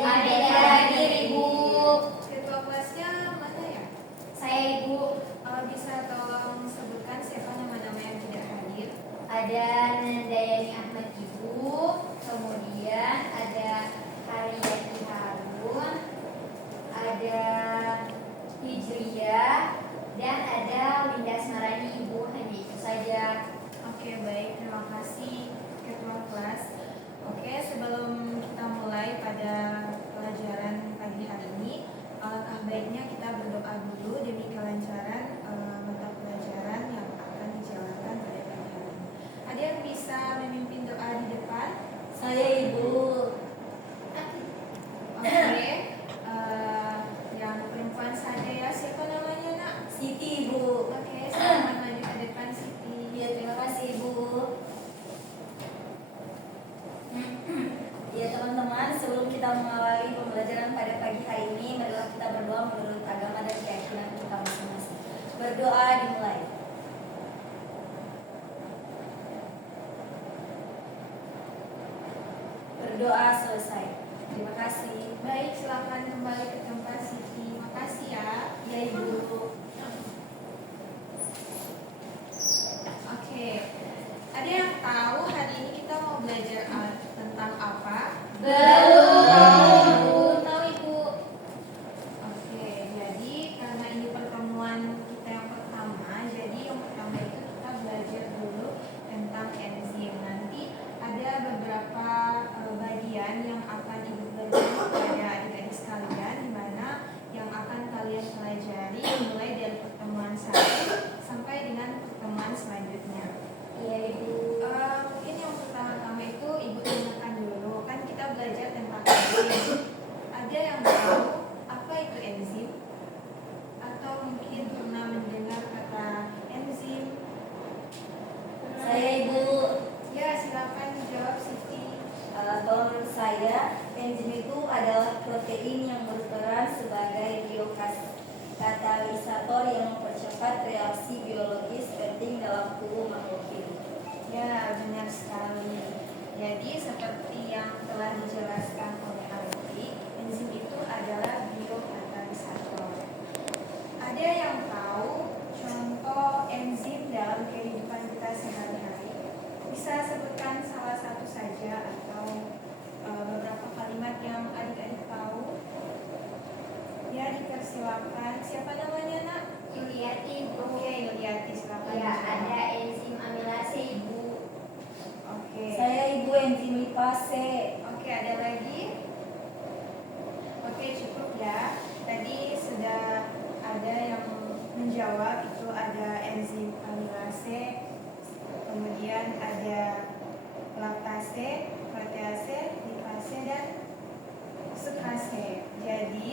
Ada hadir Ibu. Ketua kelasnya mana ya? Saya Ibu. Bisa tolong sebutkan siapa nama-nama yang tidak hadir? Ada Nandayani Ahmad Ibu, kemudian ada Haryati Harun, ada Hijriyah, dan ada Winda Asmarani Ibu. Hanya itu saja. Oke, baik, terima kasih ketua kelas. Oke, sebelum kita mulai pada pelajaran pagi hari ini, alangkah baiknya kita berdoa dulu demi kelancaran mata pelajaran yang akan dijalankan pada pagi hari ini. Ada yang bisa memimpin doa di depan? Saya Ibu. Oke, yang perempuan saja ya. Siapa namanya nak? Siti Ibu. Oke, selamat maju ke depan Siti. Ya, terima kasih Ibu. Ya teman-teman, sebelum kita mengawali pembelajaran pada pagi hari ini, marilah kita berdoa menurut agama dan keyakinan kita masing-masing. Berdoa dimulai. Berdoa selesai. Terima kasih. Baik, silakan kembali ke tempat Siti. Makasih ya. Ya Ibu. Oke, ada yang tahu hari ini kita mau belajar tentang apa? Belum tahu Ibu. Oke, jadi karena ini pertemuan kita yang pertama, jadi yang pertama itu kita belajar dulu tentang enzim. Nanti ada beberapa bagian yang akan Ibu belajar kepada adik-adik sekalian, di mana yang akan kalian pelajari mulai dari pertemuan 1 sampai dengan pertemuan selanjutnya. Iya Ibu. Mungkin yang pertama-tama itu Ibu tanyakan dulu, kan kita belajar tentang enzim. Ada yang tahu apa itu enzim? Atau mungkin pernah mendengar kata enzim? Saya Ibu. Ya, silakan dijawab Siti. Kalau menurut saya, enzim itu adalah protein yang berperan sebagai biokatalisator yang mempercepat reaksi biologis penting dalam tubuh makhluk hidup. Ya, benar sekali. Jadi seperti yang telah dijelaskan oleh Alfi, enzim itu adalah biokatalisator. Ada yang tahu contoh enzim dalam kehidupan kita sehari-hari? Bisa sebutkan salah satu saja atau beberapa kalimat yang adik-adik tahu? Ya, dipersilakan. Siapa namanya nak? Yuliati Ibu. Oke, Yuliati, silakan. Ya, dijawab. ada enzim amilase Ibu. Oke. Saya Ibu enzim lipase. Oke, ada lagi? Oke, cukup ya. Tadi sudah ada yang menjawab, itu ada enzim amilase, kemudian ada laktase, protease, lipase, dan sukrase. Jadi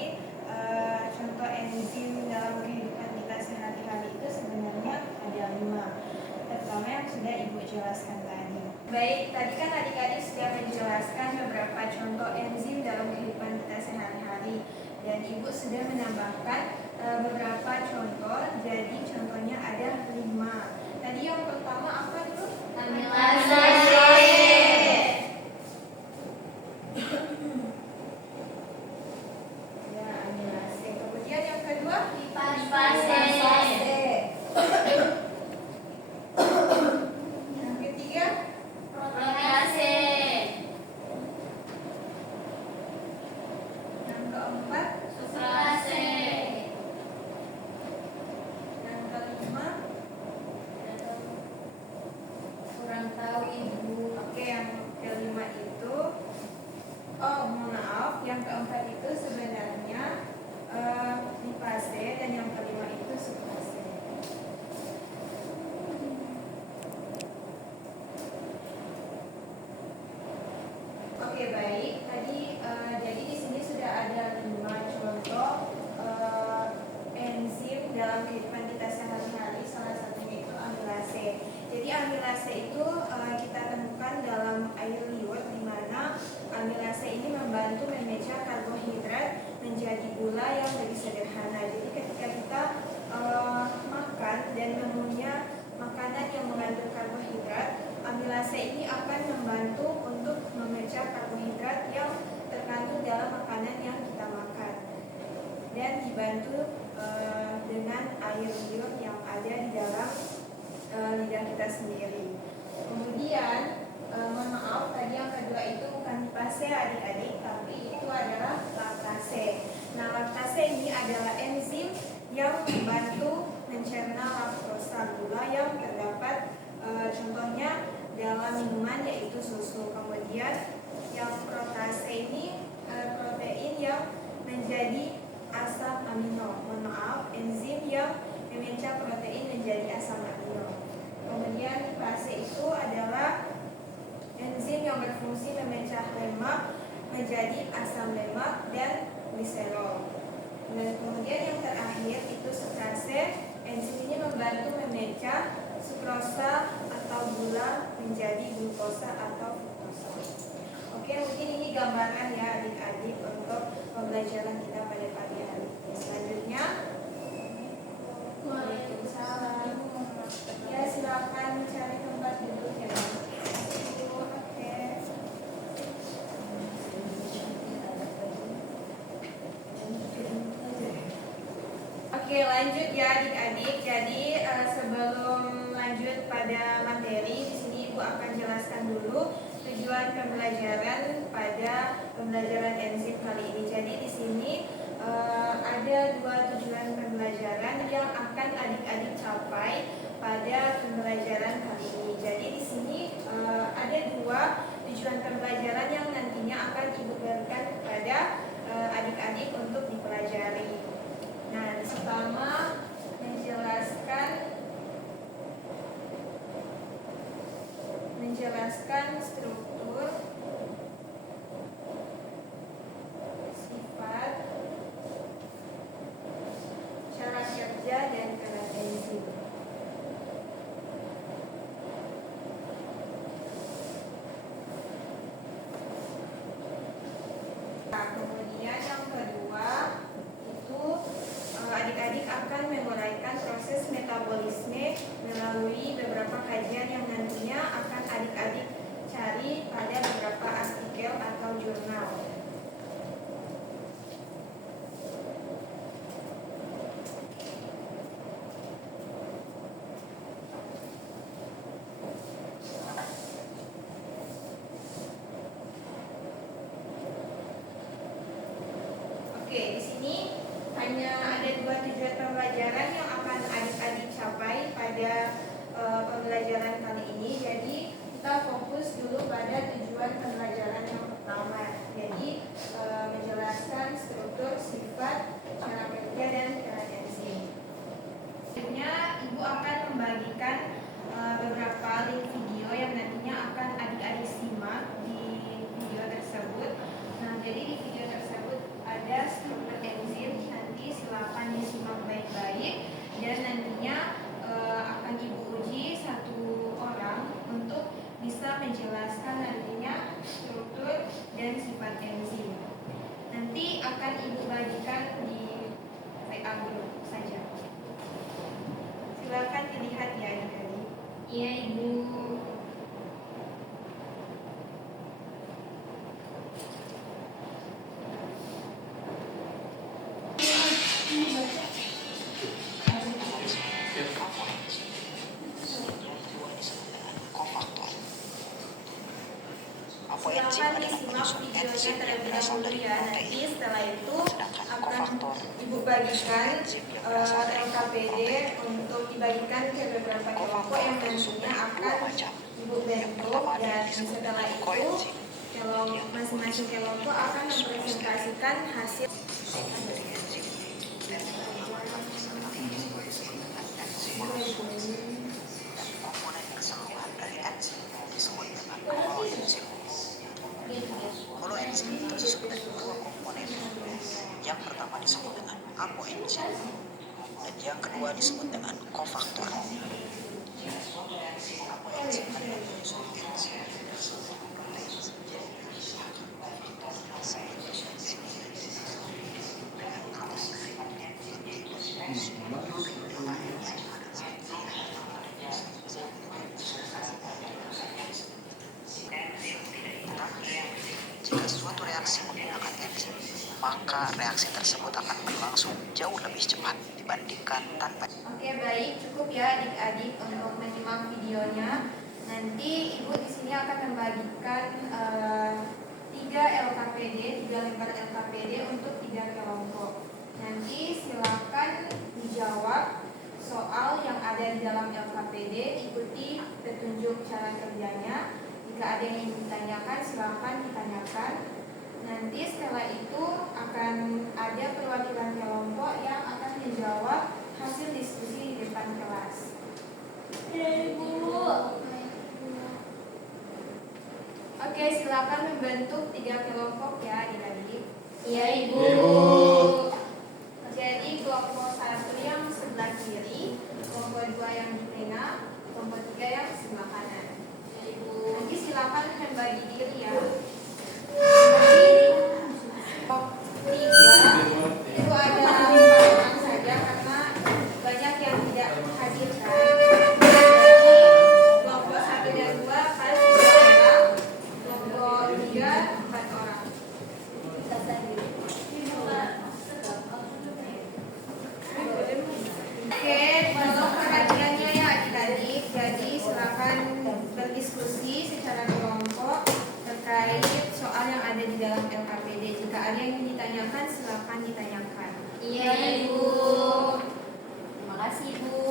contoh enzim dalam kehidupan kita sehari-hari itu sebenarnya ada 5, terutama yang sudah Ibu jelaskan tadi. Baik, tadi kan adik-adik sudah menjelaskan beberapa contoh enzim dalam kehidupan kita sehari-hari, dan Ibu sudah menambahkan beberapa contoh. Jadi contohnya ada 5. Tadi yang pertama apa dulu? Amilase. Ya, amilase. Kemudian yang kedua? Lipase. Yang ketiga? Protease. Yang keempat? Sukrase. Yang kelima? Kurang tahu Ibu. Oke, yang kelima itu, mohon maaf, yang keempat itu sebenarnya lipase, dan yang kelima itu sukrase. Oke, baik. Tadi jadi di sini sudah ada 5 contoh enzim dalam kehidupan kita sehari-hari. Salah satunya itu amilase. Jadi amilase itu kita temukan dalam air liur, di mana amilase ini membantu memecah karbohidrat menjadi gula yang lebih sederhana. Jadi ketika kita makan dan menunya makanan yang mengandung karbohidrat, amilase ini akan membantu untuk memecah karbohidrat yang terkandung dalam makanan dibantu dengan air liur yang ada di dalam lidah kita sendiri. Kemudian mohon maaf, tadi yang kedua itu bukan lipase adik-adik, tapi itu adalah laktase. Nah, laktase ini adalah enzim yang membantu mencerna laktosa gula yang terdapat contohnya dalam minuman yaitu susu. Kemudian yang protase ini protein yang menjadi asam amino. Mohon maaf, enzim yang memecah protein menjadi asam amino. Kemudian lipase itu adalah enzim yang berfungsi memecah lemak menjadi asam lemak dan gliserol. Dan kemudian yang terakhir itu sukrase. Enzim ini membantu memecah sukrosa atau gula menjadi glukosa atau fruktosa. Oke, mungkin ini gambaran ya adik-adik untuk pembelajaran kita pada pagi hari. Selanjutnya, Waalaikumsalam. Ya, silakan cari tempat duduk ya. Oke. Oke, lanjut ya adik-adik. Jadi sebelum lanjut pada materi, di sini Ibu akan jelaskan dulu tujuan pembelajaran pada pembelajaran enzim kali ini. Jadi di sini ada dua tujuan pembelajaran yang akan adik-adik capai pada pembelajaran kali ini. Jadi di sini ada dua tujuan pembelajaran yang nantinya akan Ibu berikan kepada adik-adik untuk dipelajari. Nah, pertama menjelaskan struktur, sifat, cara kerja dan peran enzim. Nah, kemudian yang kedua itu adik-adik akan menguraikan proses metabolisme melalui beberapa kajian yang nantinya akan adik-adik cari pada beberapa artikel atau jurnal. Oke, di sini hanya ada dua tujuan pembelajaran yang akan adik-adik capai pada pembelajaran kali ini. Jadi kita fokus dulu pada tujuan pembelajaran yang pertama. Jadi menjelaskan struktur, sifat, cara kerja dan peran enzim. Selanjutnya Ibu akan membagikan beberapa link video yang nantinya akan adik-adik simak di video tersebut. Nah, jadi di video tersebut ada struktur enzim, nanti silakan disimak baik-baik dan nantinya akan Ibu uji satu orang untuk bisa menjelaskan nantinya struktur dan sifat enzim. Nanti akan Ibu bagikan di WA group saja. Silakan dilihat ya adik-adik. Iya, Ibu. Silakan disimak videonya terlebih dahulu ya. Nanti setelah itu akan Ibu bagikan LKPD untuk dibagikan ke beberapa kelompok yang nantinya akan Ibu bentuk, dan setelah itu masing-masing kelompok akan mempresentasikan hasil. Holoenzim tersusun dari dua komponen. Yang pertama disebut dengan apoenzim dan yang kedua disebut dengan kofaktor. Apoenzim adalah penyusun enzim. Jika suatu reaksi menggunakan enzim, maka reaksi tersebut akan berlangsung jauh lebih cepat dibandingkan tanpa. Oke, baik, cukup ya adik-adik untuk menyimak videonya. Nanti ibu di sini akan membagikan 3 LKPD, 3 lembar LKPD untuk 3 kelompok. Nanti silakan dijawab soal yang ada di dalam LKPD, ikuti petunjuk cara kerjanya. Jika ada yang ingin ditanyakan, silakan ditanyakan. Nanti setelah itu akan ada perwakilan kelompok yang akan menjawab hasil diskusi di depan kelas. Oke, silakan membentuk 3 kelompok ya adik-adik. Iya, Ibu. Jadi kelompok 1 yang sebelah kiri, kelompok 2 yang di tengah, kelompok 3 yang sebelah kanan. Nanti silakan membagi diri ya. Kelompok 3 itu ada 4 orang saja karena banyak yang tidak hadir kan. Jadi kelompok 1 dan 2 pas 2 orang, kelompok 3 4 orang. Oke, tolong perhatiannya ya adik-adik. Jadi silakan berdiskusi secara kelompok terkait soal yang ada di dalam LKPD. Jika ada yang ingin ditanyakan, silakan ditanyakan. Iya, Ibu. Terima kasih, Ibu.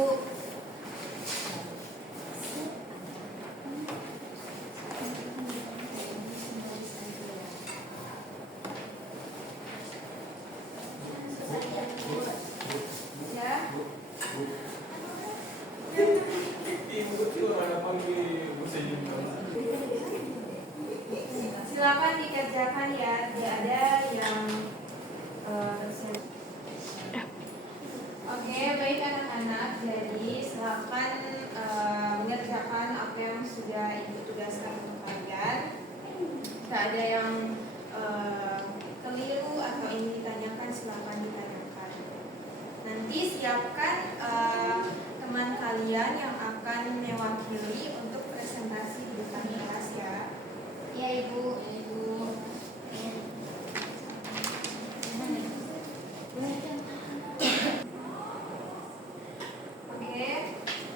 Ya. Silakan dikerjakan ya. Tidak ada yang Oke, baik anak-anak. Jadi silakan mengerjakan apa yang sudah ibu tugaskan untuk kalian. Jika ada yang keliru atau ingin ditanyakan, silakan ditanyakan. Nanti siapkan teman kalian yang akan mewakili untuk presentasi di depan kelas ya. Iya, Ibu. Oke,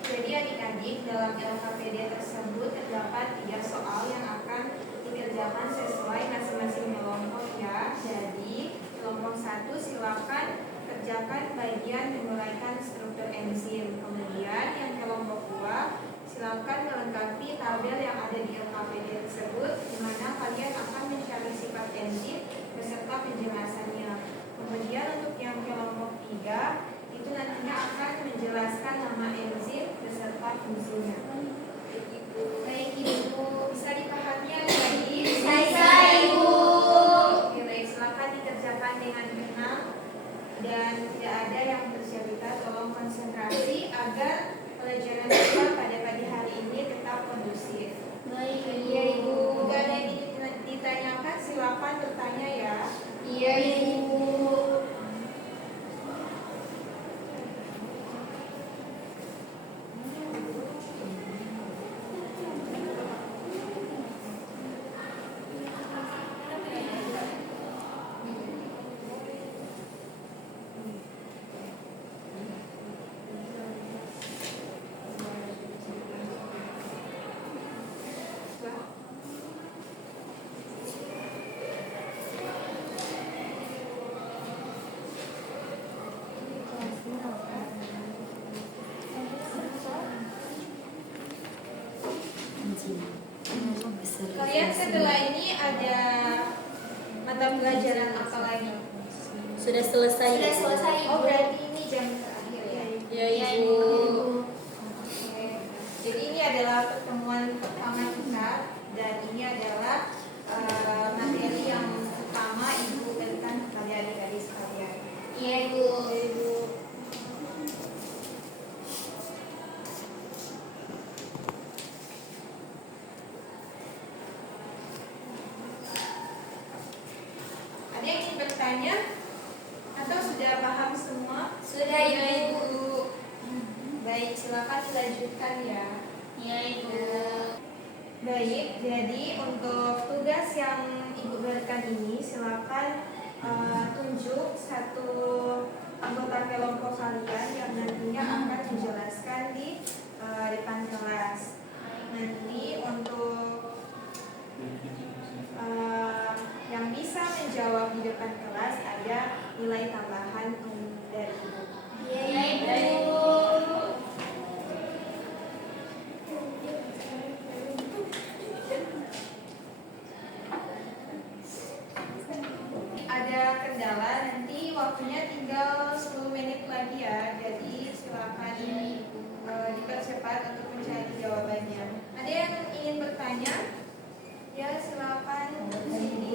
jadi adik-adik dalam LKPD tersebut terdapat 3 soal yang akan dikerjakan sesuai masing-masing kelompok ya. Jadi kelompok 1 silakan kerjakan bagian menguraikan struktur enzim. Kemudian yang kelompok 2 silakan melengkapi tabel yang ada di LKPD tersebut, di mana kalian akan mencari sifat enzim beserta penjelasannya. Kemudian untuk yang kelompok 3 itu nantinya akan menjelaskan nama enzim beserta fungsinya. Baik Ibu, bisa dipahami adik-adik? Bisa, Ibu. Oke, baik, silakan dikerjakan dengan tenang dan tidak ada yang tersiap-siap. Tolong konsentrasi agar pelajaran kita pada pagi hari ini tetap kondusif. Baik, Iya Ibu. Jika ada yang ditanyakan, silakan bertanya ya. Iya, Ibu. Kalian setelah ini ada mata pelajaran apa lagi? Sudah selesai. Sudah selesai. Oh, berarti ini jam terakhir ya? Iya, Ibu. Oke. Jadi ini adalah pertemuan pertama kita dan ini adalah materi yang pertama Ibu berikan kepada adik-adik sekalian. Iya, Ibu. Ada yang ingin bertanya atau sudah paham semua? Sudah, Ibu. Baik, silakan dilanjutkan ya. Iya, Ibu. Baik, jadi untuk tugas yang Ibu berikan ini silakan tunjuk satu anggota kelompok kalian yang nantinya akan menjelaskan di depan kelas. Nanti untuk yang bisa menjawab di depan kelas ada nilai tambahan dari ibu. Iya, Ibu. Ada kendala, nanti waktunya tinggal 10 menit lagi ya. Jadi silakan dipercepat untuk mencari jawabannya. Ada yang ingin bertanya? Ya, silakan di sini.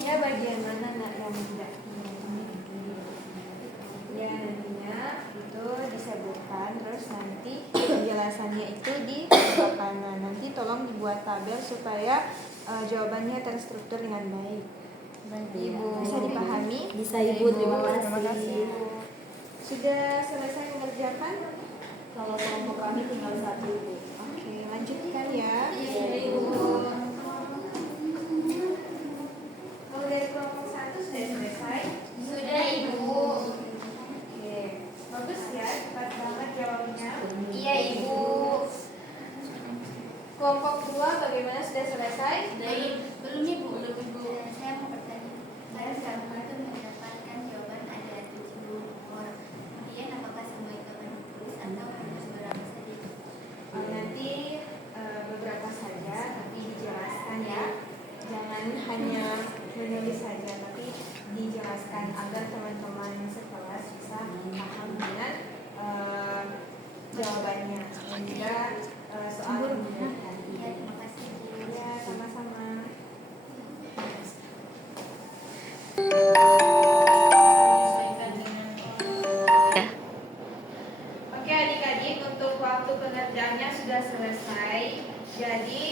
Ya, bagian mana nak yang tidak? Ya, nantinya itu disebutkan, terus nanti penjelasannya itu di sebelah kanan. Nanti tolong dibuat tabel supaya jawabannya terstruktur dengan baik. Ibu bisa dipahami? Bisa, Ibu. Terima kasih. Sudah selesai mengerjakan? Kalau kelompok kami tinggal 1, Ibu. Oke, lanjutkan ya. Iya, Ibu. Kalau dari kelompok 1 sudah selesai? Sudah, Ibu. Oke, bagus ya, cepat banget jawabnya. Iya, Ibu. Kelompok 2 bagaimana, sudah selesai? Belum, Ibu. Saya mau bertanya, saya sekarang itu mendapatkan jawaban ada 7 nomor. Kemudian apakah semua itu akan ditulis atau harus berapa saja? Nanti beberapa saja, tapi dijelaskan ya. Jangan hanya menulis saja, tapi dijelaskan agar teman-teman sekelas bisa paham dengan jawabannya. Sehingga soal mudah. Iya, terima kasih. Ya, sama-sama. Oke adik-adik, untuk waktu pengerjaannya sudah selesai. Jadi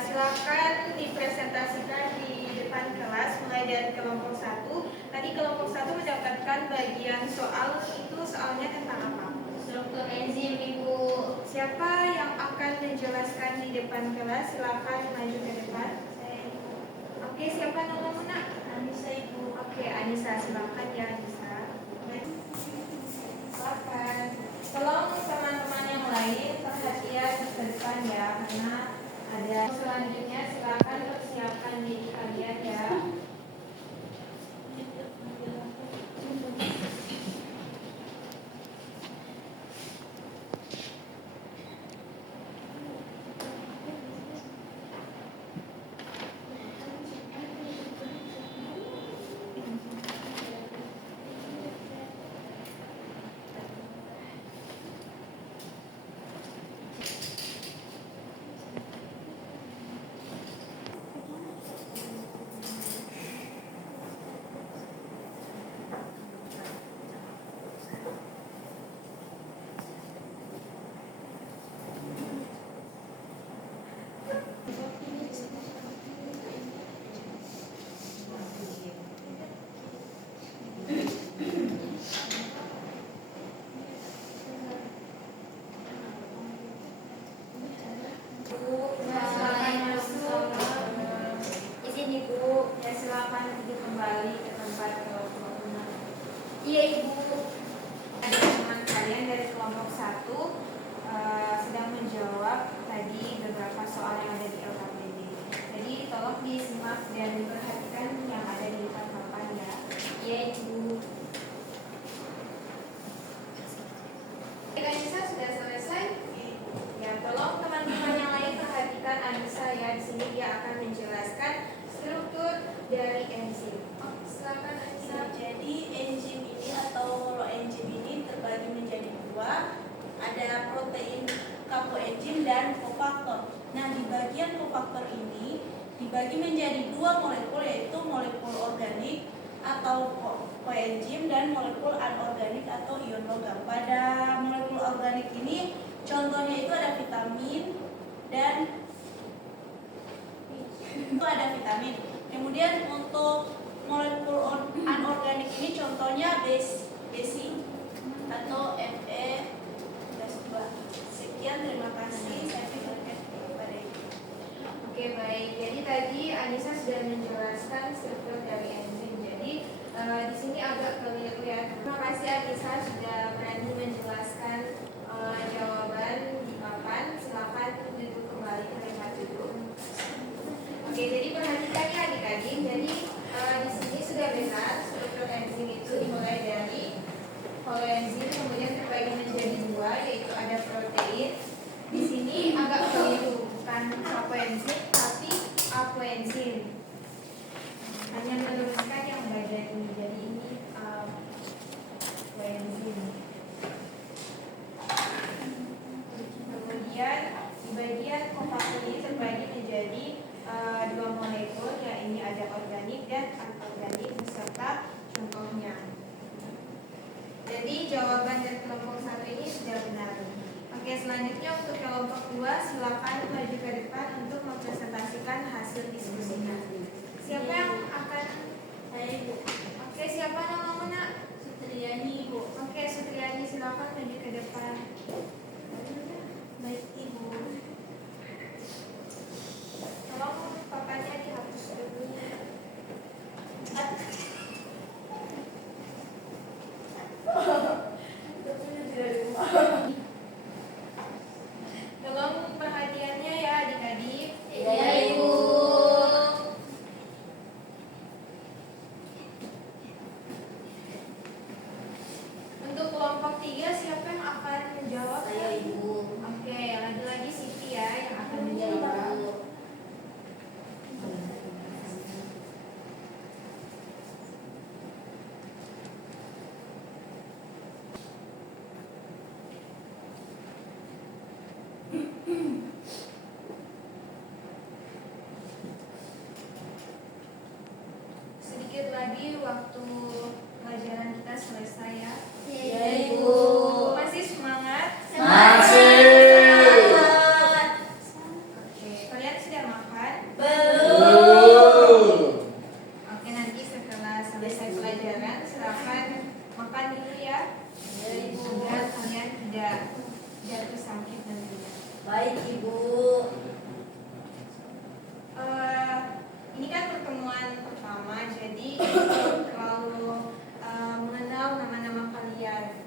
silakan dipresentasikan di depan kelas mulai dari kelompok 1. Tadi kelompok 1 mendapatkan bagian soal, itu soalnya tentang apa? Struktur enzim, Ibu. Siapa yang akan menjelaskan di depan kelas? Silakan maju ke depan. Oke, siapa namanya nak? Anissa, Ibu. Oke, Anissa, silakan ya Anissa. Silakan. Tolong teman-teman yang lain perhatian ke depan ya, karena ada selanjutnya. Silakan persiapkan diri kalian ya. Silakan masuk. Izin, Ibu. Ya, silakan pergi kembali ke tempat kelompok. Iya, Ibu. Teman kalian dari kelompok 1 sedang menjawab tadi beberapa soal yang ada di LKPD. Jadi tolong disimak dan diperhatikan yang ada di depan papan ya. Iya, Ibu. Anissa sudah selesai? Ya, tolong teman-teman yang lain perhatikan Anissa ya. Di sini dia akan menjelaskan struktur dari enzim. Silakan Anissa. Jadi enzim ini atau enzim ini terbagi menjadi 2, ada protein kapoenzim dan kofaktor. Nah, di bagian kofaktor ini dibagi menjadi 2 molekul, yaitu molekul organik atau koenzim dan molekul anorganik atau ion logam. Pada molekul organik ini contohnya itu ada vitamin dan itu ada vitamin. Kemudian untuk molekul anorganik ini contohnya besi. atau FE+2. Sekian, terima kasih. Saya berikan kepada Ibu. Oke, baik. Jadi tadi Anissa sudah menjelaskan struktur dari enzim. Jadi di sini agak keliru ya. Terima kasih Anissa sudah berani menjelaskan jawaban di papan. Silakan duduk kembali ke tempat duduk. Oke, jadi perhatikan ya adik-adik. Jadi di sini sudah benar struktur enzim itu dimulai dari koenzim kemudian terbagi menjadi dua, yaitu ada protein. Di sini agak keliru, bukan apoenzim tapi apoenzim. Hanya meluruskan yang bagian ini. Jadi ini apoenzim. Kemudian di bagian kofaktor ini terbagi menjadi dua molekul, ya ini ada organik dan anorganik beserta contohnya. Jadi jawaban dari kelompok 1 ini sudah benar. Oke, selanjutnya untuk kelompok 2 silakan maju ke depan untuk mempresentasikan hasil diskusinya. Siapa yang akan? Saya Ibu. Oke, siapa namamu nak? Sutriani Ibu. Oke, Sutriani silakan maju ke depan. Baik Ibu. Tolong papannya dihapus dulu. Tolong perhatiannya ya adik-adik. Iya, Ibu. Untuk kelompok 3 siapa yang akan menjawab? Saya Ibu. Oke, lagi-lagi Siti ya yang akan menjawab. Sedikit lagi waktu pelajaran kita selesai ya. Iya, Ibu. Masih semangat? Selamat. Oke, kalian sudah makan? Belum. Oke, nanti setelah selesai pelajaran silakan makan dulu ya. Iya, Ibu. Agar kalian tidak jatuh sakit nantinya. Baik Ibu. Ini kan pertemuan pertama, jadi belum terlalu mengenal nama-nama kalian.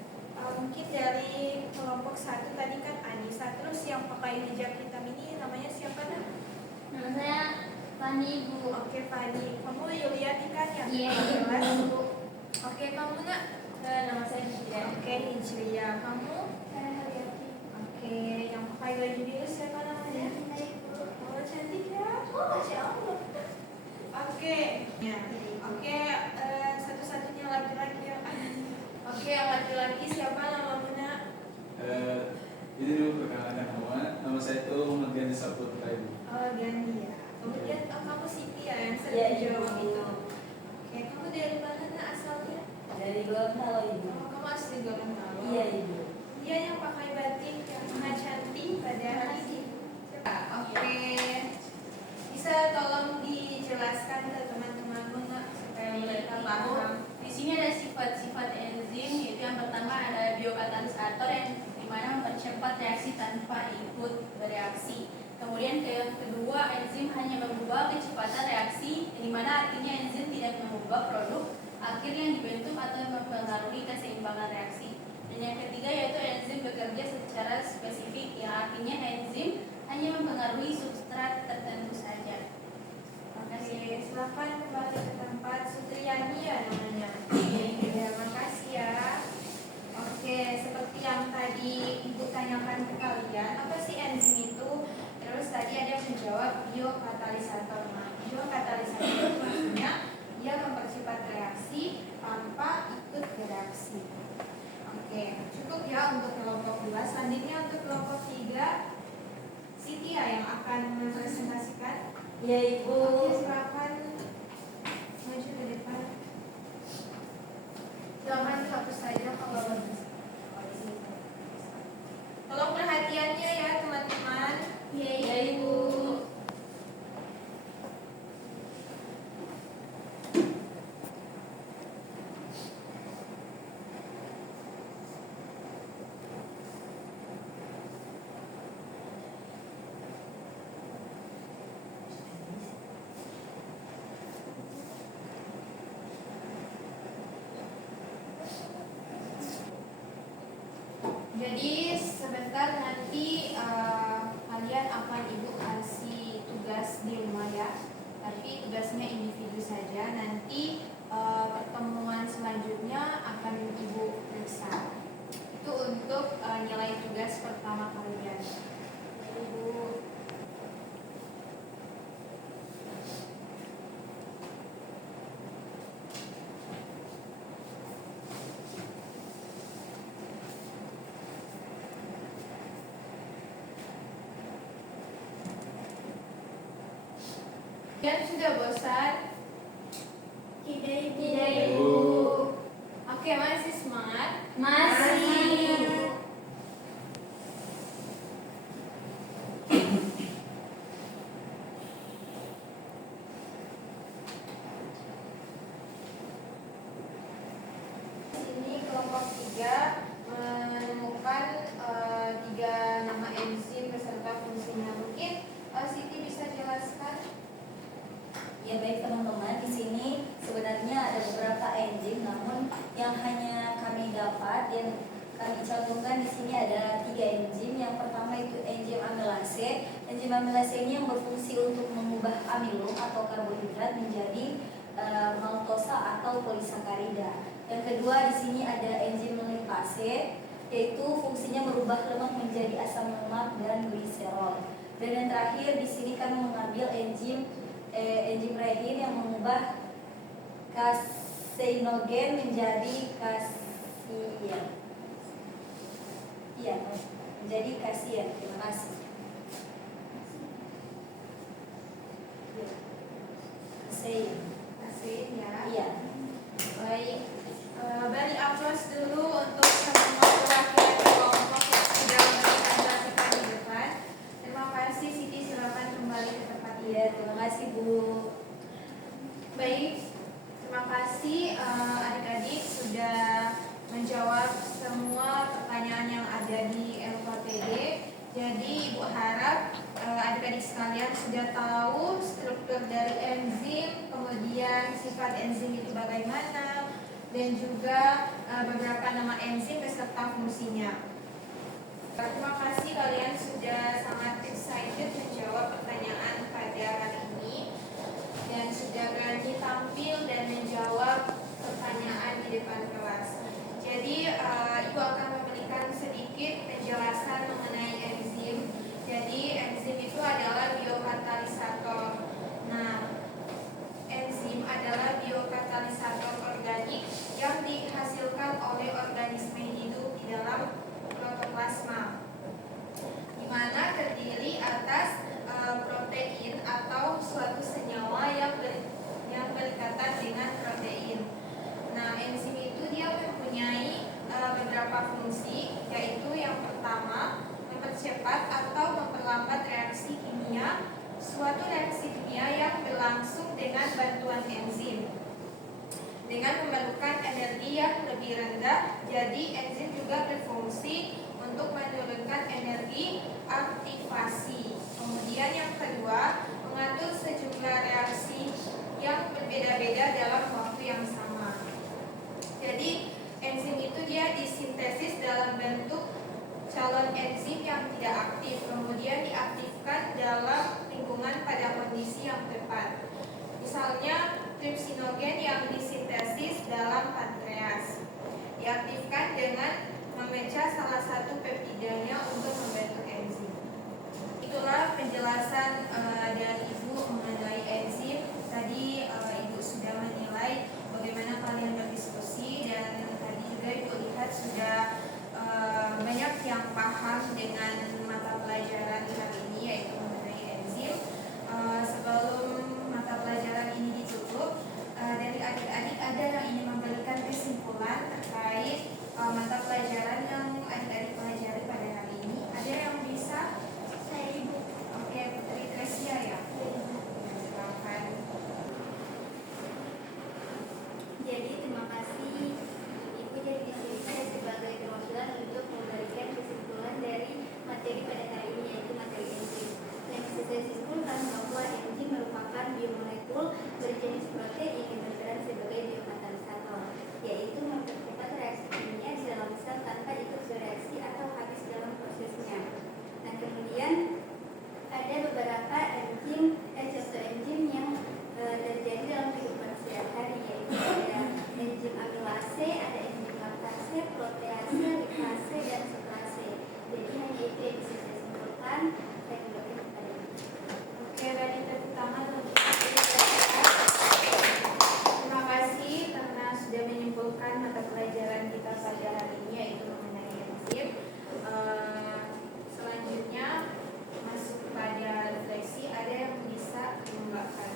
Mungkin dari kelompok 1 tadi kan Anissa, terus yang pakai hijab hitam ini namanya siapa nak? Nama saya Fani Ibu. Oke, Fani. Kamu Yuliani kan yang Iya, kelas? Ibu. Oke, kamu nak? Nama saya Hijrah. Oke, Hijriya. Kamu? Saya Haryati. Oke, yang pakai baju biru siapa namanya? Oh, cantik ya. Oh, Masya Allah. Oke. Ya. Oke, satu-satunya laki-laki ya. Oke, yang laki-laki siapa namamu nak? Ini dulu perkenalkan nama saya itu Muhammad Gandhi Saputra Ibu. Oh, Gandhi ya. Kemudian kamu Siti ya yang Iya, sering Ibu. jawab itu. Oke, kamu dari mana nak asalnya? Dari Gorontalo Ibu. Oh, kamu asli Gorontalo. Iya Ibu. Dia yang pakai batik yang sangat cantik pada hari ini. Oke. Bisa tolong dijelaskan ke teman-temanmu nak supaya mereka paham. Di sini ada sifat-sifat enzim, yaitu yang pertama ada biokatalisator yang dimana mempercepat reaksi tanpa ikut bereaksi. Kemudian yang kedua, enzim hanya mengubah kecepatan reaksi, yang dimana artinya enzim tidak mengubah produk akhir yang dibentuk atau mempengaruhi keseimbangan reaksi. Dan yang ketiga yaitu enzim bekerja secara spesifik, yang artinya enzim hanya mempengaruhi substrat tertentu saja. Oke, silakan kembali ke tempat. Sutriani ya namanya. Ya, makasih ya. Oke, seperti yang tadi Ibu tanyakan ke kalian, apa sih enzim itu? Terus tadi ada yang menjawab biokatalisator. Nah, biokatalisator itu maksudnya dia mempercepat reaksi tanpa ikut bereaksi. Oke, cukup ya untuk kelompok 2. Selanjutnya untuk kelompok 3, Siti ya yang akan mempresentasikan. Iya Ibu. Oke, silakan maju ke depan. Jangan dihapus saja kalau bagus. Tolong perhatiannya ya teman-teman. Iya Ibu. tapi tugasnya individu saja. Nanti pertemuan selanjutnya akan Ibu periksa. Itu untuk nilai tugas pertama kalian. Ibu. Kalian sudah bosan? Tidak, Tidak, Ibu. Oke, masih semangat? Masih. Ini kelompok 3 menemukan 3 nama enzim beserta fungsinya. Mungkin Siti bisa jelaskan? Ya baik teman-teman, di sini sebenarnya ada beberapa enzim, namun yang hanya kami dapat yang kami cantumkan di sini ada 3 enzim. Yang pertama itu enzim amilase. Enzim amilase ini yang berfungsi untuk mengubah amilum atau karbohidrat menjadi maltosa atau polisakarida. Yang kedua di sini ada enzim lipase, yaitu fungsinya merubah lemak menjadi asam lemak dan gliserol. Dan yang terakhir di sini kami mengambil enzim renin yang mengubah kaseinogen menjadi kasian. Iya, menjadi kasian. Terima kasih. Kasein. Asin ya. Iya. Baik. Beri aplaus dulu untuk semua perwakilan kelompok yang sudah mempresentasikan di depan. Terima kasih. Siti, silakan kembali ke tempat. Iya, terima kasih Bu. Baik, terima kasih adik-adik sudah menjawab semua pertanyaan yang ada di LKPD. Jadi Ibu harap adik-adik sekalian sudah tahu struktur dari enzim, kemudian sifat enzim itu bagaimana, dan juga beberapa nama enzim beserta fungsinya. Terima kasih kalian sudah sangat excited menjawab pertanyaan pada hari ini dan sudah berani tampil dan menjawab pertanyaan di depan kelas. Jadi Ibu akan memberikan sedikit penjelasan mengenai enzim. Jadi enzim itu adalah biokatalisator. Nah, enzim adalah biokatalisator organik yang dihasilkan oleh organisme hidup di dalam protoplasma, di mana terdiri atas protein atau suatu senyawa yang berikatan dengan protein. Nah, enzim itu dia mempunyai beberapa fungsi, yaitu yang pertama mempercepat atau memperlambat reaksi kimia, suatu reaksi kimia yang berlangsung dengan bantuan enzim dengan memerlukan energi yang lebih rendah. Jadi enzim juga berfungsi untuk menurunkan energi aktivasi. Kemudian yang kedua, mengatur sejumlah reaksi yang berbeda-beda dalam waktu yang sama. Jadi enzim itu dia disintesis dalam bentuk calon enzim yang tidak aktif, kemudian diaktifkan dalam lingkungan pada kondisi yang tepat. Misalnya tripsinogen yang disintesis dalam pankreas diaktifkan dengan memecah salah satu peptidanya untuk membentuk enzim. Itulah penjelasan dari Ibu mengenai enzim. Tadi Ibu sudah menilai bagaimana kalian berdiskusi, dan tadi juga Ibu lihat sudah banyak yang paham dengan mata pelajaran hari ini, yaitu mengenai enzim. Sebelum mata pelajaran ini ditutup, dari adik-adik ada yang ingin memberikan kesimpulan terkait mata pelajaran yang adik-adik pelajari pada hari ini? silakan saya kembalikan kepada Ibu. Oke, dari pertama terima kasih karena sudah menyimpulkan mata pelajaran kita pada hari ini yaitu mengenai enzim. Selanjutnya masuk kepada refleksi, ada yang bisa mengembangkan.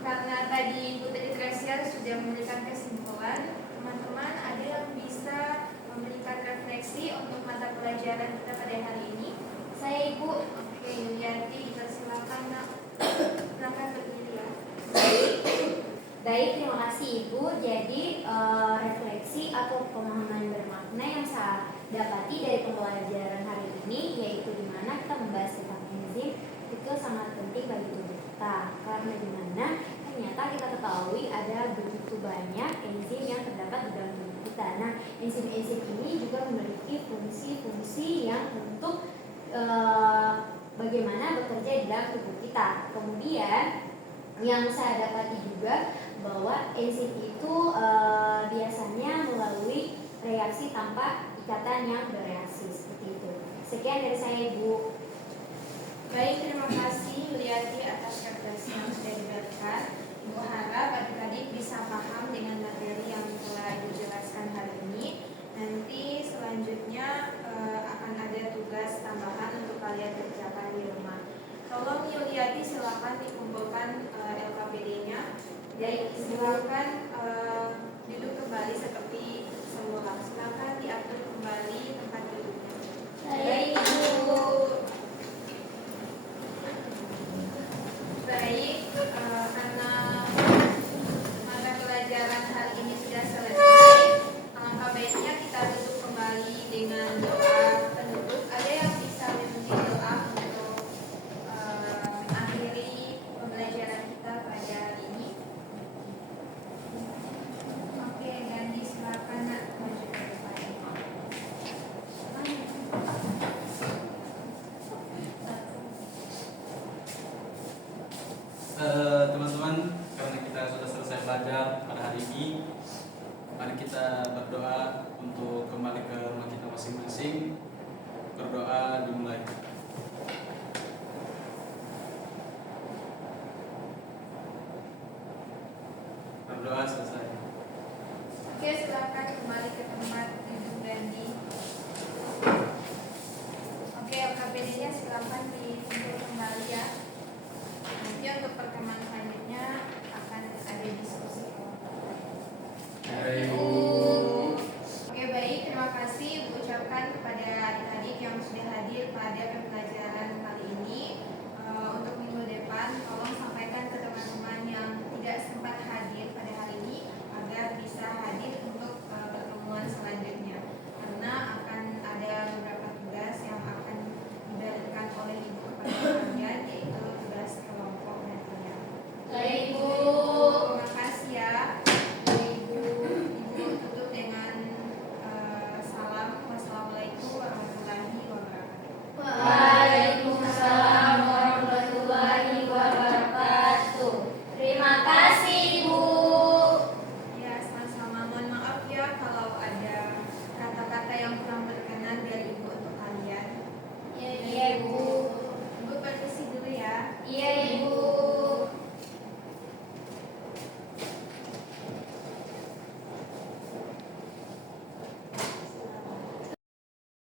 Karena tadi Bu Teti Trasia sudah memberikan kesimpulan, teman-teman ada yang bisa memberikan refleksi untuk mata pelajaran kita pada hari ini? Saya Ibu. Oke, Yulianti, dipersilakan nak. Silakan berdiri ya. Baik, terima kasih Ibu. Jadi refleksi atau pemahaman bermakna yang saya dapati dari pembelajaran hari ini yaitu di mana kita membahas tentang enzim itu sangat penting bagi tubuh kita. Karena di mana ternyata kita ketahui ada begitu banyak enzim yang terdapat di dalam tubuh kita. Nah, enzim-enzim ini juga memiliki fungsi-fungsi yang untuk bagaimana bekerja di dalam tubuh kita. Kemudian yang saya dapati juga bahwa enzim itu biasanya melalui reaksi tanpa ikatan yang bereaksi seperti itu. Sekian dari saya Ibu. Baik, terima kasih Yulianti atas refleksi yang sudah diberikan. Ibu harap adik-adik bisa paham dengan materi yang telah Ibu jelaskan hari ini. Nanti selanjutnya akan ada tugas tambahan untuk kalian kerjakan di rumah. Tolong Yulianti silakan dikumpulkan LKPD-nya. Baik, silakan duduk kembali seperti semula. Silakan diatur kembali tempat duduknya. Baik, Ibu. Baik, karena mata pelajaran hari ini sudah selesai, alangkah baiknya kita tutup kembali dengan doa penutup. Ada yang bisa memuji doa untuk akhiri pembelajaran kita pada hari ini? Oke, dan silakan nak maju ke depan. Teman-teman, karena kita sudah selesai belajar pada hari ini, mari kita berdoa untuk kembali ke rumah kita masing-masing. Berdoa dimulai. Berdoa selesai. Oke, silakan kembali ke tempat duduk dan di. Oke, LKPD-nya silakan dikumpul kembali ya. Nanti untuk pertemuan selanjutnya akan ada diskusi. Oke, baik, terima kasih Ibu ucapkan kepada adik-adik yang sudah hadir pada